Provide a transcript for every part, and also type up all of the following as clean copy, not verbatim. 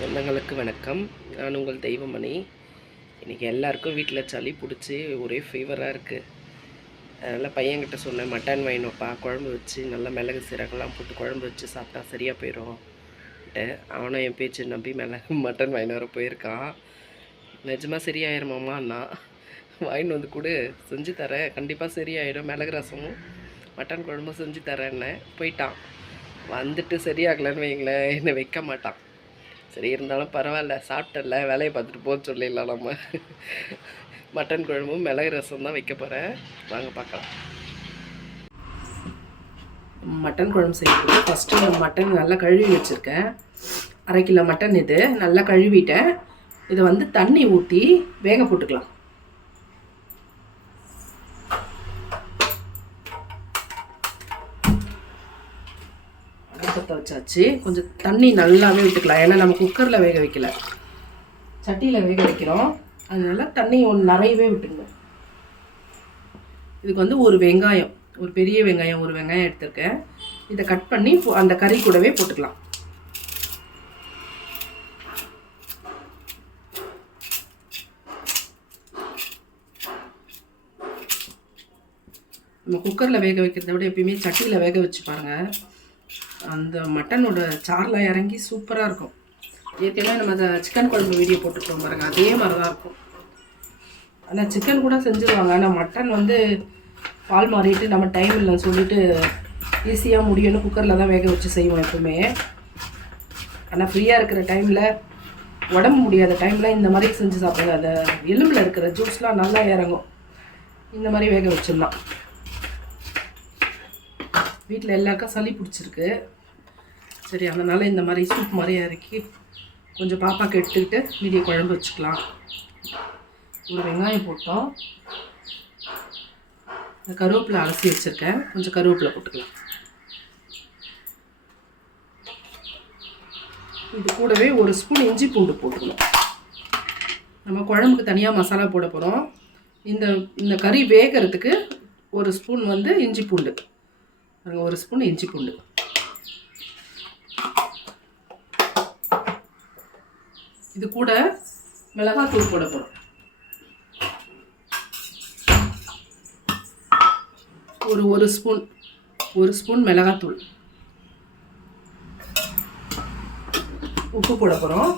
சொந்தங்களுக்கு வணக்கம். நான் உங்கள் தெய்வமணி. இன்றைக்கி எல்லாருக்கும் வீட்டில் சளி பிடிச்சி ஒரே ஃபீவராக இருக்குது. அதனால் பையன்கிட்ட சொன்னேன், மட்டன் வாங்கினோப்பா, குழம்பு வச்சு நல்லா மிளகு சீரகம்லாம் போட்டு குழம்பு வச்சு சாப்பிட்டா சரியாக போயிடும்ட்டு. அவனும் என் பேச்சு நம்பி மட்டன் வாங்கின வர போயிருக்கான். நிஜமாக சரியாயிருமாம்மாண்ணா, வாங்கின்னு வந்து கூட செஞ்சு தரேன், கண்டிப்பாக சரியாயிடும், மிளகு ரசமும் மட்டன் குழம்பும் செஞ்சு தரேன்னு போயிட்டான். வந்துட்டு சரியாகலன்னு வைங்களேன், என்னை வைக்க மாட்டான். சரி, இருந்தாலும் பரவாயில்ல, சாப்பிட்டல, வேலையை பார்த்துட்டு போக சொல்லிடலாம். நம்ம மட்டன் குழம்பும் மிளகு ரசம் தான் வைக்க போகிறேன், வாங்க பார்க்கலாம். மட்டன் குழம்பு செய்யறது ஃபஸ்ட்டு மட்டன் நல்லா கழுவி வச்சுருக்கேன். 1/2 கிலோ மட்டன் இது நல்லா கழுவிட்டேன். இதை வந்து தண்ணி ஊற்றி வேக போட்டுக்கலாம். அடுப்பத்தை வச்சாச்சு. கொஞ்சம் தண்ணி நல்லாவே விட்டுக்கலாம், ஏன்னா நம்ம குக்கரில் வேக வைக்கல, சட்டியில் வேக வைக்கிறோம். அதனால தண்ணி நிறையவே விட்டுங்க. இதுக்கு வந்து ஒரு வெங்காயம், ஒரு பெரிய வெங்காயம், ஒரு வெங்காயம் எடுத்துருக்கேன். இதை கட் பண்ணி அந்த கறி கூடவே போட்டுக்கலாம். நம்ம குக்கரில் வேக வைக்கிறத விட எப்பயுமே சட்டியில் வேக வச்சு பாருங்கள், அந்த மட்டனோட சாரில் இறங்கி சூப்பராக இருக்கும். ஏற்கனவே நம்ம அந்த சிக்கன் குழம்பு வீடியோ போட்டுருக்கோம் பாருங்கள், அதே மாதிரி தான் இருக்கும். ஆனால் சிக்கன் கூட செஞ்சுருவாங்க, ஆனால் மட்டன் வந்து பால் மாறிட்டு நம்ம டைம் இல்லைன்னு சொல்லிட்டு ஈஸியாக முடியும்னு குக்கரில் தான் வேக வச்சு செய்வோம் எப்பவுமே. ஆனால் ஃப்ரீயாக இருக்கிற டைமில், உடம்பு முடியாத டைமில் இந்த மாதிரி செஞ்சு சாப்பிடுங்க. அந்த எலும்பில் இருக்கிற ஜூஸ்லாம் நல்லா இறங்கும். இந்த மாதிரி வேக வச்சிடலாம். வீட்டில் எல்லாருக்கும் சளி பிடிச்சிருக்கு, சரி, அதனால் இந்த மாதிரி சூப் மாதிரி இறக்கி கொஞ்சம் பாப்பாக்கு எடுத்துக்கிட்டு மீதியை குழம்பு வச்சுக்கலாம். ஒரு வெங்காயம் போட்டோம். இந்த கருவேப்பிலை அலசி வச்சுருக்கேன், கொஞ்சம் கருவேப்பிலை போட்டுக்கலாம். இது கூடவே ஒரு ஸ்பூன் இஞ்சி பூண்டு போட்டுக்கணும். நம்ம குழம்புக்கு தனியாக மசாலா போட போகிறோம். இந்த கறி வேகிறதுக்கு ஒரு ஸ்பூன் வந்து இஞ்சி பூண்டு, ஒரு ஸ்பூன் இஞ்சி பூண்டு. இது கூட மிளகாத்தூள் போட போகிறோம். ஒரு ஸ்பூன் மிளகாத்தூள். உப்பு போட போகிறோம்.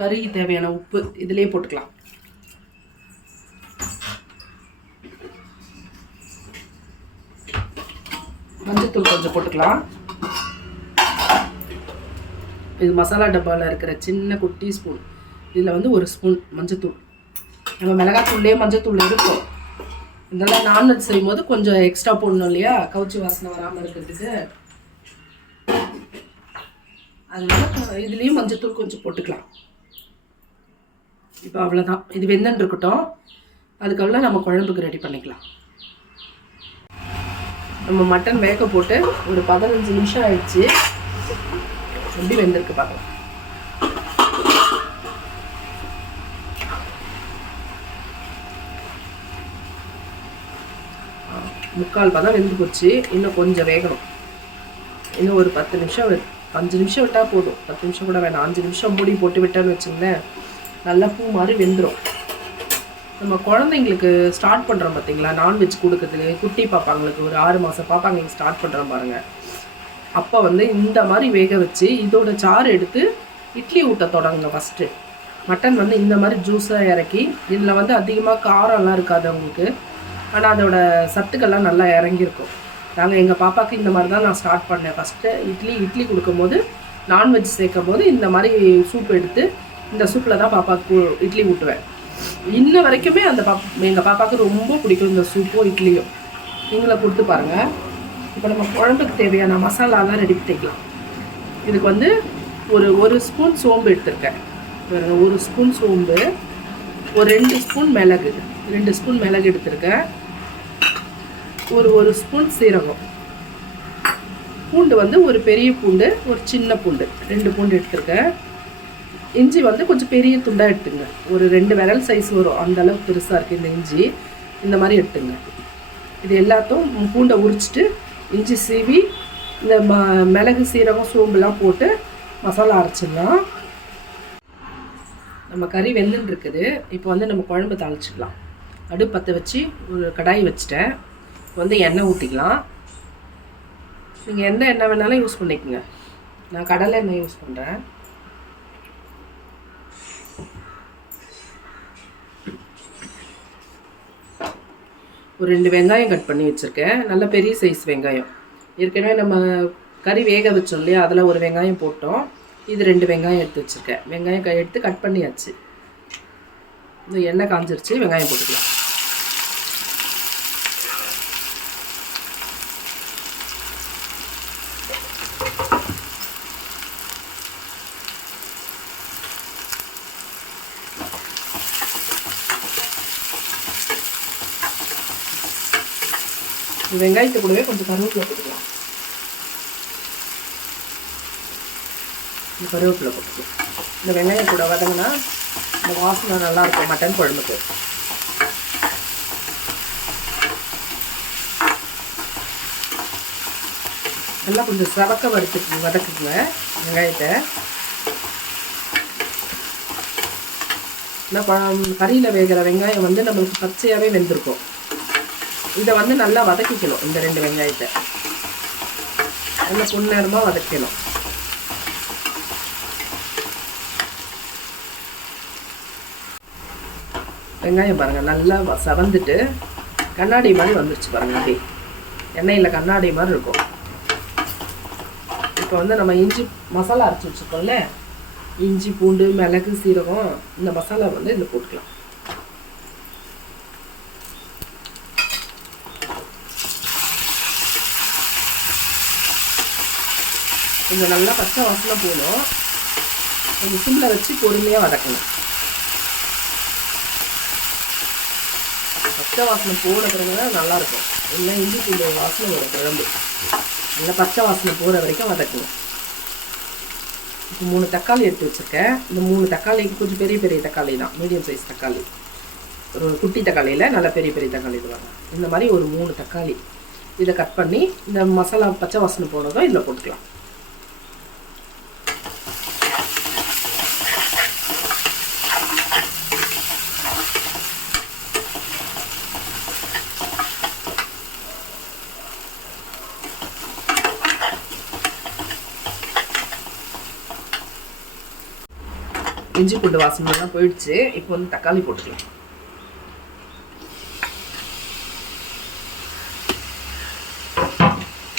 கறிக்கு தேவையான உப்பு இதிலே போட்டுக்கலாம். மஞ்சத்தூள் கொஞ்சம் போட்டுக்கலாம். இது மசாலா டப்பாவில் இருக்கிற சின்ன குட்டி ஸ்பூன். இதில் வந்து ஒரு ஸ்பூன் மஞ்சத்தூள். நம்ம மிளகாத்தூள்லேயே மஞ்சத்தூள் இருக்கும், இதெல்லாம் நான்வெஜ் செய்யும் போது கொஞ்சம் எக்ஸ்ட்ரா போடணும் இல்லையா, கவுச்சி வாசனை வராமல் இருக்கிறதுக்கு. அதனால இதுலேயும் மஞ்சத்தூள் கொஞ்சம் போட்டுக்கலாம். இப்போ அவ்வளோதான், இது வெந்தன்னு இருக்கட்டும். அதுக்கெல்லாம் நம்ம குழம்புக்கு ரெடி பண்ணிக்கலாம். நம்ம மட்டன் வேக போட்டு ஒரு 15 நிமிஷம் ஆயிடுச்சு. எப்படி வெந்திருக்கு பார்க்கலாம். முக்கால் பதம் வெந்து போச்சு. இன்னும் கொஞ்சம் வேகணும். இன்னும் ஒரு 10 நிமிஷம், 5 நிமிஷம் விட்டால் போதும். 10 நிமிஷம் கூட வேணாம், 5 நிமிஷம் மூடி போட்டு விட்டான்னு வச்சுங்களேன், நல்லா பூ மாதிரி வெந்துடும். நம்ம குழந்தைங்களுக்கு ஸ்டார்ட் பண்ணுறோம் பார்த்தீங்களா, நான்வெஜ் கொடுக்குறதுக்கு, குட்டி பாப்பாங்களுக்கு, ஒரு 6 மாதம் பாப்பாங்களுக்கு ஸ்டார்ட் பண்ணுறோம் பாருங்கள். அப்போ வந்து இந்த மாதிரி வேக வச்சு இதோட சாறு எடுத்து இட்லி ஊட்ட தொடங்குங்க ஃபஸ்ட்டு. மட்டன் வந்து இந்த மாதிரி ஜூஸாக இறக்கி, இதில் வந்து அதிகமாக காரம்லாம் இருக்காது அவங்களுக்கு, ஆனால் அதோட சத்துக்கள்லாம் நல்லா இறங்கியிருக்கும். நாங்கள் எங்கள் பாப்பாவுக்கு இந்த மாதிரி தான் நான் ஸ்டார்ட் பண்ணேன். ஃபஸ்ட்டு இட்லி கொடுக்கும்போது, நான்வெஜ் சேர்க்கும் போது இந்த மாதிரி சூப் எடுத்து இந்த சூப்பில் தான் பாப்பாவுக்கு இட்லி ஊட்டுவேன். இன்ன வரைக்குமே அந்த எங்கள் பாப்பாவுக்கு ரொம்ப பிடிக்கும் இந்த சூப்பும் இட்லியும். நீங்களே கொடுத்து பாருங்கள். இப்போ நம்ம குழம்புக்கு தேவையான மசாலாலாம் ரெடி பண்ணிக்கலாம். இதுக்கு வந்து ஒரு ஸ்பூன் சோம்பு எடுத்திருக்கேன். ஒரு ஸ்பூன் சோம்பு, ஒரு 2 ஸ்பூன் மிளகு, 2 ஸ்பூன் மிளகு எடுத்திருக்கேன். ஒரு ஸ்பூன் சீரகம். பூண்டு வந்து ஒரு பெரிய பூண்டு, ஒரு சின்ன பூண்டு, 2 பூண்டு எடுத்திருக்கேன். இஞ்சி வந்து கொஞ்சம் பெரிய துண்டாக எடுத்துங்க, ஒரு 2 விரல் சைஸ் வரும், அந்த அளவுக்கு பெருசாக இருக்குது இந்த இஞ்சி. இந்த மாதிரி எடுத்துங்க. இது எல்லாத்தையும் பூண்டை உரிச்சிட்டு இஞ்சி சீவி இந்த மிளகு சீரகம் சோம்புலாம் போட்டு மசாலா அரைச்சிடலாம். நம்ம கறி வெந்துன்னு இருக்குது. இப்போ வந்து நம்ம குழம்பு தாளிச்சிக்கலாம். அடுப்பு பற்ற வச்சு ஒரு கடாய் வச்சுட்டேன். இப்போ வந்து எண்ணெய் ஊற்றிக்கலாம். நீங்கள் எந்த எண்ணெய் வேணாலும் யூஸ் பண்ணிக்கோங்க. நான் கடலை எண்ணெய் யூஸ் பண்ணுறேன். ஒரு 2 வெங்காயம் கட் பண்ணி வச்சுருக்கேன். நல்ல பெரிய சைஸ் வெங்காயம். ஏற்கனவே நம்ம கறி வேக வச்சோம் இல்லையா, அதில் ஒரு வெங்காயம் போட்டோம். இது 2 வெங்காயம் எடுத்து வச்சுருக்கேன். வெங்காயம் எடுத்து கட் பண்ணியாச்சு. இந்த எண்ணெய் காஞ்சிருச்சு, வெங்காயம் போட்டுக்கலாம். வெங்காயத்தை கூடவே கொஞ்சம் கருவேப்பிலை போட்டுக்கலாம். இந்த கருவேப்பிலை போட்டுக்கலாம். இந்த வெங்காயம் கூட வதங்கினா இந்த வாசனை நல்லாயிருக்கும் மட்டன் குழம்புக்கு. நல்லா கொஞ்சம் சவக்க வதக்குங்க வெங்காயத்தை. கறியில் வேகிற வெங்காயம் வந்து நம்மளுக்கு பச்சையாகவே வெந்திருக்கும். இதை வந்து நல்லா வதக்கிக்கணும். இந்த 2 வெங்காயத்தை நல்லா பொன்னேரமாக வதக்கணும். வெங்காயம் பாருங்கள் நல்லா செவந்துட்டு கண்ணாடி மாதிரி வந்துருச்சு பாருங்கள். அப்படி எண்ணெயில் கண்ணாடி மாதிரி இருக்கும். இப்போ வந்து நம்ம இஞ்சி மசாலா அரைச்சி வச்சுருக்கோம்ல, இஞ்சி பூண்டு மிளகு சீரகம், இந்த மசாலா வந்து இதில் போட்டுக்கலாம். கொஞ்சம் நல்லா பச்சை வாசனை போகணும். கொஞ்சம் சிம்மில் வச்சு பொறுமையாக வதக்கணும். பச்சை வாசனை போட பிறகு தான் நல்லாயிருக்கும். இல்லை இஞ்சி பூண்டு வாசனை வரும் குழம்பு. நல்லா பச்சை வாசனை போகிற வரைக்கும் வதக்கணும். இப்போ 3 தக்காளி எடுத்து வச்சுருக்கேன். இந்த 3 தக்காளிக்கு கொஞ்சம் பெரிய பெரிய தக்காளி தான், மீடியம் சைஸ் தக்காளி. ஒரு குட்டி தக்காளியில் நல்லா பெரிய பெரிய தக்காளி இதுவாங்க. இந்த மாதிரி ஒரு 3 தக்காளி இதை கட் பண்ணி இந்த மசாலா பச்சை வாசனை போனதும் இதில் போட்டுக்கலாம். இஞ்சி பூண்டு வாசனைலாம் போயிடுச்சு. இப்போ வந்து தக்காளி போட்டுக்கலாம்.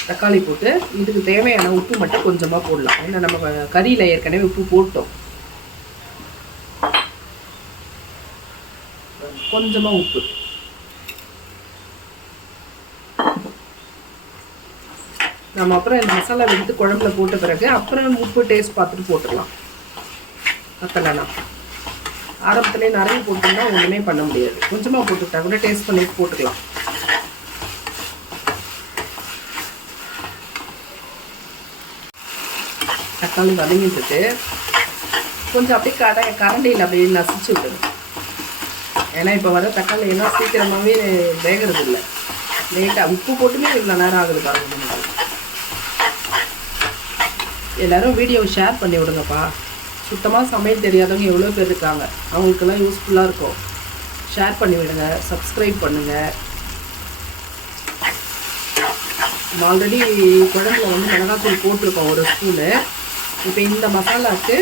தக்காளி போட்டு இதுக்கு தேவையான உப்பு மட்டும் கொஞ்சமாக போடலாம். ஏன்னா நம்ம கறியில் ஏற்கனவே உப்பு போட்டோம். கொஞ்சமாக உப்பு. நம்ம அப்புறம் இந்த மசாலா எடுத்து குழம்புல போட்ட பிறகு அப்புறம் உப்பு டேஸ்ட் பார்த்துட்டு போட்டுடலாம். பத்தலைண்ணா ஆரம்பத்துலேயே நிறைய போட்டோம்னா ஒன்றுமே பண்ண முடியாது. கொஞ்சமாக போட்டுக்கிட்டா கூட டேஸ்ட் பண்ணிட்டு போட்டுக்கலாம். தக்காளி வதங்கிட்டு கொஞ்சம் அப்படியே கரண்டியில் அப்படியே நசிச்சு விட்டுடும். ஏன்னா இப்போ வர தக்காளி எல்லாம் சீக்கிரமாகவே வேகிறது இல்லை. லேட்டாக உப்பு போட்டுமே இவ்வளோ நேரம் ஆகுது பாருங்க. எல்லோரும் வீடியோவை ஷேர் பண்ணி விடுங்கப்பா. சுத்தமாக சமையல் தெரியாதவங்க எவ்வளோ பேர் இருக்காங்க. அவங்களுக்கெல்லாம் யூஸ்ஃபுல்லாக இருக்கும். ஷேர் பண்ணி விடுங்க, சப்ஸ்கிரைப் பண்ணுங்கள். ஆல்ரெடி குழம்புல வந்து மிளகாத்தூள் போட்டிருக்கோம் 1 ஸ்பூனு. இப்போ இந்த மசாலாவுக்கு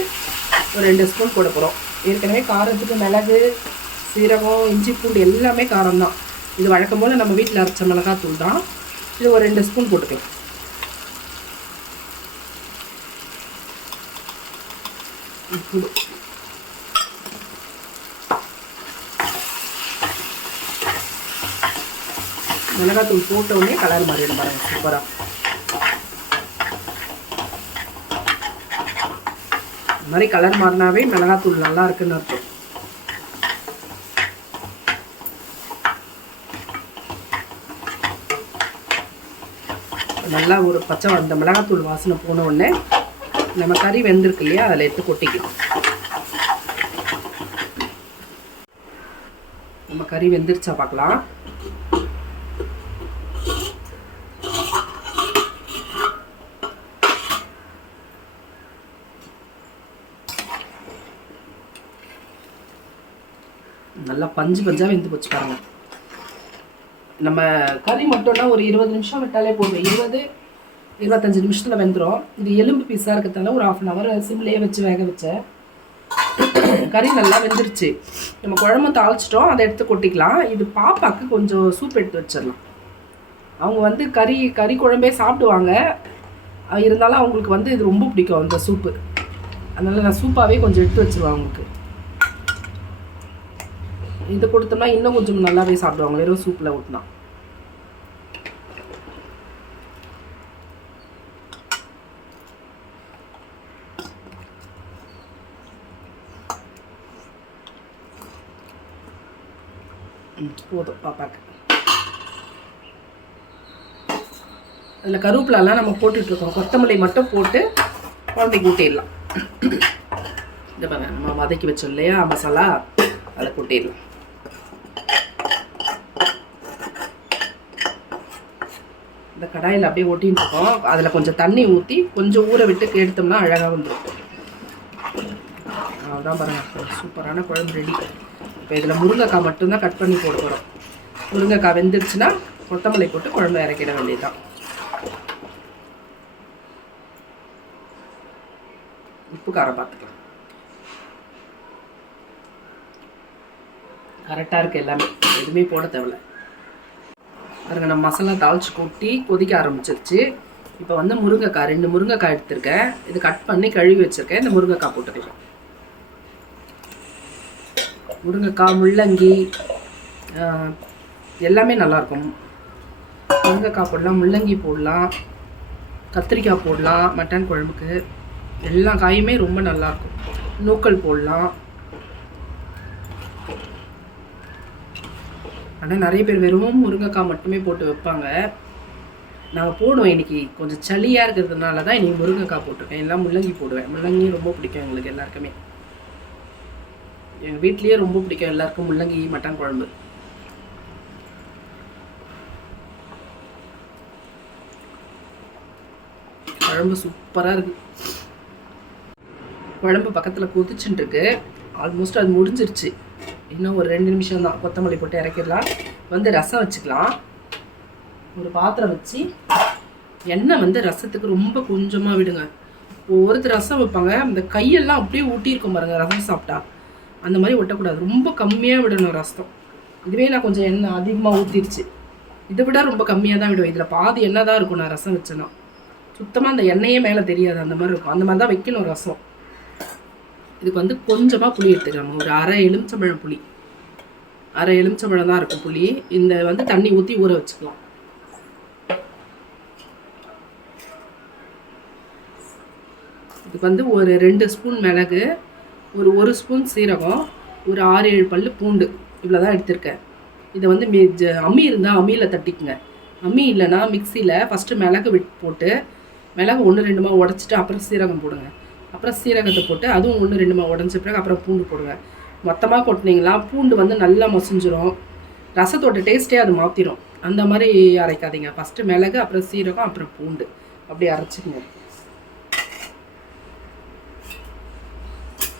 ஒரு 2 ஸ்பூன் போட போகிறோம். ஏற்கனவே காரத்துக்கு மிளகு சீரகம் இஞ்சி பூண்டு எல்லாமே காரம் தான். இது வழக்கம் போல் நம்ம வீட்டில் அரைச்ச மிளகாத்தூள் தான். இது ஒரு 2 ஸ்பூன் போட்டுக்கலாம். மிளகாத்தூள் போட்ட உடனே கலர் மாறிடும் பாருங்க. சூப்பராக இந்த மாதிரி கலர் மாறினாவே மிளகாத்தூள் நல்லா இருக்குன்னு அர்த்தம். நல்லா ஒரு பச்சை அந்த மிளகாத்தூள் வாசனை போன உடனே நம்ம கறி வெந்திருக்கு இல்லையா, அதில் எடுத்து கொட்டிக்கணும். நம்ம கறி வெந்துருச்சா பார்க்கலாம். நல்லா பஞ்சு பஞ்சாக வெந்து போச்சு பாருங்கள். நம்ம கறி மட்டும்னா ஒரு 20 நிமிஷம் விட்டாலே போதும். 20-25 நிமிஷத்தில் வெந்துடும். இது எலும்பு பீஸாக இருக்கிறதால ஒரு 1/2 hour சிம்லேயே வச்சு வேக வச்சேன். கறி நல்லா வெந்துருச்சு. நம்ம குழம்பு தாளிச்சிட்டோம், அதை எடுத்து கொட்டிக்கலாம். இது பாப்பாவுக்கு கொஞ்சம் சூப் எடுத்து வச்சிடலாம். அவங்க வந்து கறி குழம்பே சாப்பிடுவாங்க. இருந்தாலும் அவங்களுக்கு இது ரொம்ப பிடிக்கும் அந்த சூப்பு. அதனால் நான் சூப்பாகவே கொஞ்சம் எடுத்து வச்சுருவேன் அவங்களுக்கு. இது கொடுத்தோம்னா இன்னும் கொஞ்சம் நல்லாவே சாப்பிடுவாங்க வெறும் சூப்பில் ஊற்றினா. போதும் பாப்பாக்கு. அதில் கருவேப்பிலெல்லாம் நம்ம போட்டுட்ருக்கோம். கொத்தமல்லி மட்டும் போட்டு குழந்தைக்கு ஊட்டிடலாம். இந்த பாருங்க, நம்ம வதக்கி வச்சோம் இல்லையா மசாலா, அதை கொட்டிடலாம். இந்த கடாயில் அப்படியே ஒட்டின்னு இருக்கோம். அதில் கொஞ்சம் தண்ணி ஊற்றி கொஞ்சம் ஊற விட்டு எடுத்தோம்னா அழகாக வந்துடும். அதான் பாருங்கள், சூப்பரான குழம்பு ரெடி. இப்போ இதில் முருங்கைக்காய் மட்டும்தான் கட் பண்ணி போட போகிறோம். முருங்கைக்காய் வெந்துருச்சுன்னா கொத்தமல்லி போட்டு குழம்பு இறக்கிட வேண்டியதுதான். உப்பு காரம் பார்த்துக்கலாம். கரெக்டாக இருக்குது எல்லாமே, எதுவுமே போட தேவையில்ல. பாருங்க, நம்ம மசாலா தாளிச்சு கொட்டி கொதிக்க ஆரம்பிச்சிருச்சு. இப்போ முருங்கைக்காய் 2 முருங்கைக்காய் எடுத்திருக்கேன். இது கட் பண்ணி கழுவி வச்சுருக்கேன். இந்த முருங்கைக்காய் போட்டுக்கலாம். முருங்கைக்காய், முள்ளங்கி எல்லாமே நல்லாயிருக்கும். முருங்கைக்காய் போடலாம், முள்ளங்கி போடலாம், கத்திரிக்காய் போடலாம். மட்டன் குழம்புக்கு எல்லா காயுமே ரொம்ப நல்லாயிருக்கும். நூக்கல் போடலாம். ஆனால் நிறைய பேர் வெறும் முருங்கைக்காய் மட்டுமே போட்டு வைப்பாங்க. நாங்கள் போடுவோம். இன்றைக்கி கொஞ்சம் சளியாக இருக்கிறதுனால தான் இன்றைக்கி முருங்கைக்காய் போட்டிருக்கேன். எல்லாம் முள்ளங்கி போடுவேன். முள்ளங்கி ரொம்ப பிடிக்கும் எங்களுக்கு எல்லாருக்குமே. எங்கள் வீட்லேயே ரொம்ப பிடிக்கும் எல்லாருக்கும் முள்ளங்கி மட்டன் குழம்பு. குழம்பு சூப்பராக இருக்குது. குழம்பு பக்கத்தில் கொதிச்சுட்டு இருக்கு. ஆல்மோஸ்ட் அது முடிஞ்சிருச்சு. இன்னும் ஒரு 2 நிமிஷம் தான். கொத்தமல்லி போட்டு இறக்கிடலாம். ரசம் வச்சுக்கலாம். ஒரு பாத்திரம் வச்சு எண்ணெய் ரசத்துக்கு ரொம்ப கொஞ்சமாக விடுங்க. ஒவ்வொருத்தர் ரசம் வைப்பாங்க, அந்த கையெல்லாம் அப்படியே ஊட்டியிருக்கும் பாருங்க. ரசம் சாப்பிட்டா அந்த மாதிரி ஒட்டக்கூடாது. ரொம்ப கம்மியாக விடணும் ரசம். இதுவே நான் கொஞ்சம் எண்ணெய் அதிகமாக ஊற்றிருச்சு. இதை விட ரொம்ப கம்மியாக தான் விடுவேன். இதில் பாதி எண்ணெய் தான் இருக்கும். நான் ரசம் வச்சேன்னா சுத்தமாக அந்த எண்ணெயே மேலே தெரியாது. அந்த மாதிரி இருக்கும். அந்த மாதிரி தான் வைக்கணும் ரசம். இதுக்கு கொஞ்சமாக புளி எடுத்துக்கலாம். ஒரு அரை எலுமிச்சம்பழம் புளி. அரை எலுமிச்சம்பழம் தான் இருக்கும் புளி. இந்த தண்ணி ஊற்றி ஊற வச்சுக்கலாம். இதுக்கு ஒரு 2 ஸ்பூன் மிளகு, ஒரு 1 ஸ்பூன் சீரகம், ஒரு 6-7 பல்லு பூண்டு, இவ்வளோ தான் எடுத்திருக்கேன். இதை அம்மி இருந்தால் அம்மியில் தட்டிக்குங்க. அம்மி இல்லைன்னா மிக்சியில் ஃபஸ்ட்டு மிளகு போட்டு மிளகு 1-2 உடச்சிட்டு அப்புறம் சீரகம் போடுங்க. அப்புறம் சீரகத்தை போட்டு அதுவும் 1-2 உடஞ்ச பிறகு அப்புறம் பூண்டு போடுங்க. மொத்தமாக கொட்டினீங்களா பூண்டு நல்லா மசிஞ்சிரும். ரசத்தோட டேஸ்ட்டே அது மாற்றிடும். அந்த மாதிரி அரைக்காதீங்க. ஃபஸ்ட்டு மிளகு, அப்புறம் சீரகம், அப்புறம் பூண்டு அப்படி அரைச்சிக்கங்க.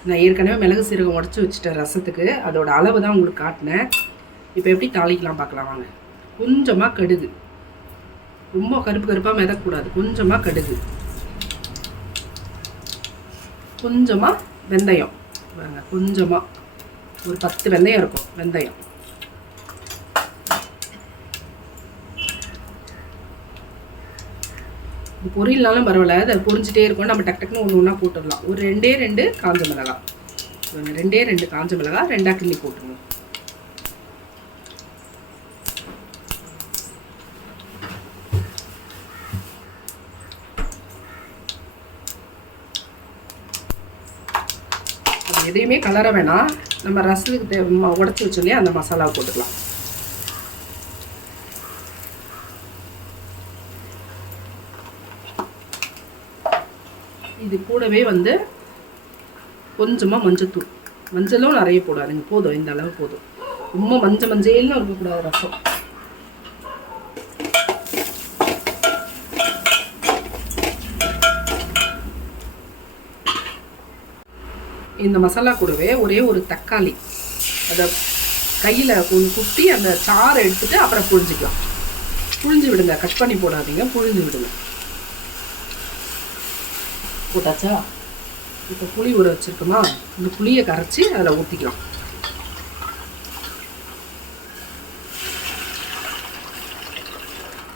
நான் ஏற்கனவே மிளகு சீரகம் உடச்சி வச்சுட்டேன் ரசத்துக்கு. அதோட அளவு தான் உங்களுக்கு காட்டினேன். இப்போ எப்படி தாளிக்கலாம் பார்க்கலாம் வாங்க. கொஞ்சமாக கடுகு, ரொம்ப கருப்பாக மிதக்கூடாது. கொஞ்சமாக கடுகு, கொஞ்சமாக வெந்தயம். வாங்க, கொஞ்சமாக ஒரு 10 வெந்தயம் இருக்கும். வெந்தயம் பொரியல்னாலும் பரவாயில்ல, அதை பொரிஞ்சிட்டே இருக்கும். நம்ம டக்குன்னு ஒன்று ஒன்றா போட்டுடலாம். ஒரு 2 காஞ்ச மிளகாய். 2 காஞ்ச மிளகாய் 2 கிள்ளி போட்டுருங்க. எதையுமே கலர வேணாம். நம்ம ரசத்துக்கு உடச்சி வச்சோம் இல்லையா, அந்த மசாலாவை போட்டுக்கலாம். இது கூடவே கொஞ்சமாக மஞ்சத்தூள். மஞ்சளும் நிறைய போடாதுங்க, போதும். இந்த அளவு போதும். ரொம்ப மஞ்சள்னு இருக்கக்கூடாது ரசம். இந்த மசாலா கூடவே ஒரே ஒரு தக்காளி, அதை கையில் குத்தி அந்த சாறை எடுத்துகிட்டு அப்புறம் புழிஞ்சிக்கலாம். புழிஞ்சு விடுங்க, கட் பண்ணி போடாதீங்க, புழிஞ்சு விடுங்க. போட்டாச்சா? இப்போ புளி ஊற வச்சுருக்கோமா, இந்த புளியை கரைச்சி அதில் ஊற்றிக்கலாம்.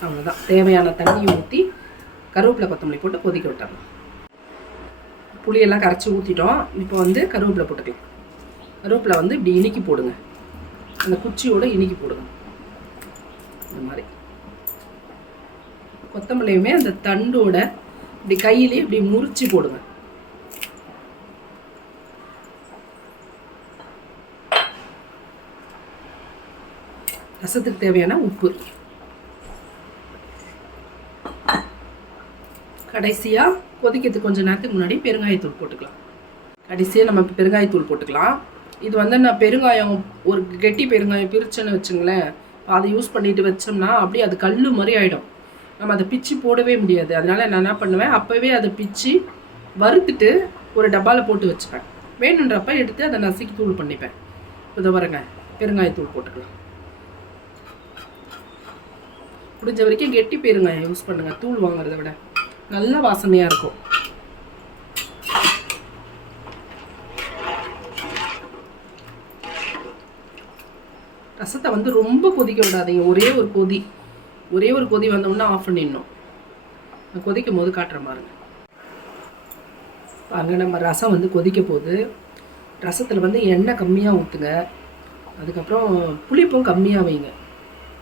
அவ்வளோதான். தேவையான தண்ணியை ஊற்றி கருவேப்பிலை கொத்தமல்லி போட்டு கொதிக்க விட்டுறலாம். புளியெல்லாம் கரைச்சி ஊற்றிட்டோம். இப்போ வந்து கருவேப்பிலை போட்டுக்கலாம். கருவேப்பிலை வந்து இப்படி இனிக்கி போடுங்க, அந்த குச்சியோட இனிக்கி போடுங்க. இந்த மாதிரி கொத்தமல்லியுமே அந்த தண்டோட இப்படி கையிலே இப்படி முறிச்சு போடுங்க. ரசத்துக்கு தேவையான உப்பு. கடைசியாக கொதிக்கிறதுக்கு கொஞ்சம் நேரத்துக்கு முன்னாடி பெருங்காயத்தூள் போட்டுக்கலாம். கடைசியாக நம்ம பெருங்காயத்தூள் போட்டுக்கலாம். இது வந்து நான் பெருங்காயம் ஒரு கெட்டி பெருங்காயம் பிரிச்சுன்னு வச்சுங்களேன், அதை யூஸ் பண்ணிட்டு வச்சோம்னா அப்படியே அது கல் மாதிரி ஆகிடும். நம்ம அதை பிச்சு போடவே முடியாது. அதனால் நான் என்ன பண்ணுவேன், அப்போவே அதை பிச்சு வறுத்துட்டு ஒரு டப்பாவில் போட்டு வச்சுப்பேன். வேணுன்றப்ப எடுத்து அதை நசுக்கி தூள் பண்ணிப்பேன். இதை பாருங்க, பெருங்காயத்தூள் போட்டுக்கலாம். முடிஞ்ச வரைக்கும் கெட்டி பெருங்காயம் யூஸ் பண்ணுங்கள், தூள் வாங்குறத விட நல்ல வாசனையாக இருக்கும். ரசத்தை வந்து ரொம்ப கொதிக்க விடாதீங்க. ஒரே ஒரு கொதி வந்தோம்னா ஆஃப் பண்ணிடணும். கொதிக்கும் போது காட்டுற பாருங்க. பாருங்க, நம்ம ரசம் வந்து கொதிக்க போகுது. ரசத்தில் வந்து எண்ணெய் கம்மியாக ஊற்றுங்க. அதுக்கப்புறம் புளிப்பும் கம்மியாக வைங்க.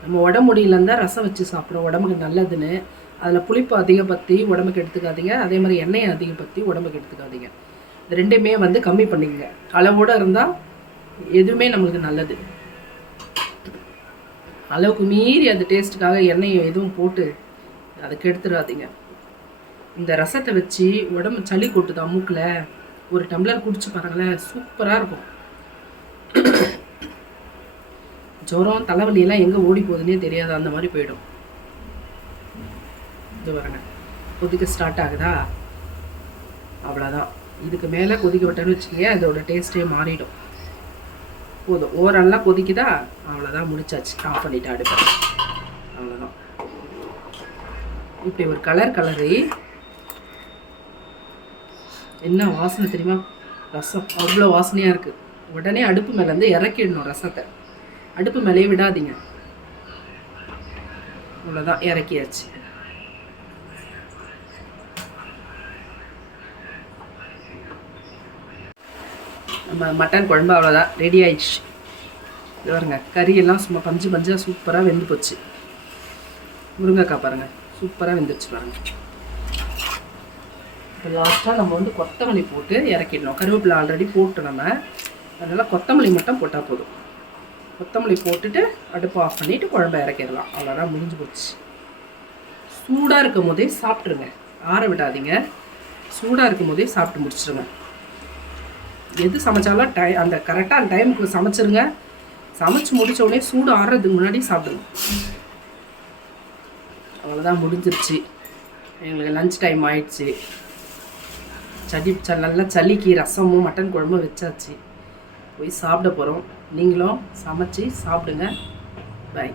நம்ம உடம்பு முடியலன்னு தான் ரசம் வச்சு சாப்பிட்றோம், உடம்புக்கு நல்லதுன்னு. அதில் புளிப்பு அதிகப்படுத்தி உடம்புக்கு எடுத்துக்காதீங்க, அதே மாதிரி எண்ணெயை அதிகப்படுத்தி உடம்புக்கு எடுத்துக்காதீங்க. இது ரெண்டுமே வந்து கம்மி பண்ணிக்கங்க. அளவோடு இருந்தால் எதுவுமே நம்மளுக்கு நல்லது. அளவுக்கு மீறி அது டேஸ்ட்டுக்காக எண்ணெயை எதுவும் போட்டு அதை கெடுத்துடாதீங்க. இந்த ரசத்தை வச்சு உடம்பு சளி கொட்டுதா மூக்கில், ஒரு டம்ளர் குடிச்சு பாருங்களேன், சூப்பராக இருக்கும். ஜுரம் தலைவலியெல்லாம் எங்கே ஓடி போகுதுன்னே தெரியாது, அந்த மாதிரி போயிடும். இது வரங்க, கொதிக்க ஸ்டார்ட் ஆகுதா? அவ்வளோதான். இதுக்கு மேலே கொதிக்க விட்டேன்னு வச்சுக்கோங்க, அதோட டேஸ்ட்டே மாறிடும். போதும், ஓரெல்லாம் கொதிக்குதா? அவ்வளோதான், முடிச்சாச்சு. ஆஃப் பண்ணிவிட்டு அடுப்பேன். அவ்வளோதான். இப்படி ஒரு கலரி என்ன வாசனை தெரியுமா? ரசம் அவ்வளோ வாசனையாக இருக்குது. உடனே அடுப்பு மேலேருந்து இறக்கிடணும் ரசத்தை. அடுப்பு மேலேயே விடாதீங்க. அவ்வளோதான், இறக்கியாச்சு. நம்ம மட்டன் குழம்பு அவ்வளோதான், ரெடி ஆயிடுச்சு. இது பாருங்க, கறியெல்லாம் சும்மா பஞ்சாக சூப்பராக வெந்து போச்சு. முருங்கைக்காய் பாருங்கள், சூப்பராக வெந்துருச்சு பாருங்கள். இப்போ லாஸ்ட்டாக நம்ம வந்து கொத்தமல்லி போட்டு இறக்கிடணும். கருவேப்பிலை ஆல்ரெடி போட்டு நம்ம, அதனால் கொத்தமல்லி மட்டும் போட்டால் போதும். கொத்தமல்லி போட்டுட்டு அடுப்பு ஆஃப் பண்ணிவிட்டு குழம்பை இறக்கிடலாம். அவ்வளோதான், முடிஞ்சு போச்சு. சூடாக இருக்கும் போதே சாப்பிட்ருங்க, ஆற விடாதீங்க. சூடாக இருக்கும் போதே சாப்பிட்டு முடிச்சிடுங்க. எது சமைச்சாலும் அந்த கரெக்டாக அந்த டைமுக்கு சமைச்சிருங்க. சமைச்சு முடித்த உடனே சூடு ஆறுறதுக்கு முன்னாடி சாப்பிடுங்க. அவ்வளோதான், முடிஞ்சிருச்சு. எங்களுக்கு லஞ்ச் டைம் ஆயிடுச்சு. நல்லா சளிக்கு ரசமும் மட்டன் குழம்பும் வச்சாச்சு. போய் சாப்பிட போகிறோம். நீங்களும் சமைச்சு சாப்பிடுங்க. பாய்.